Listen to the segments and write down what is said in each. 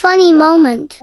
funny moment.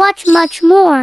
watch much more.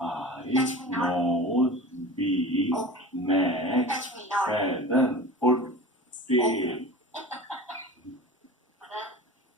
I nose beak neck feather foot tail.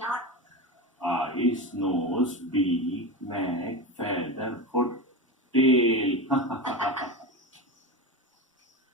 Not Eyes, nose, beak, neck, feather, foot, tail.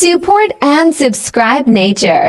Support and subscribe Nature.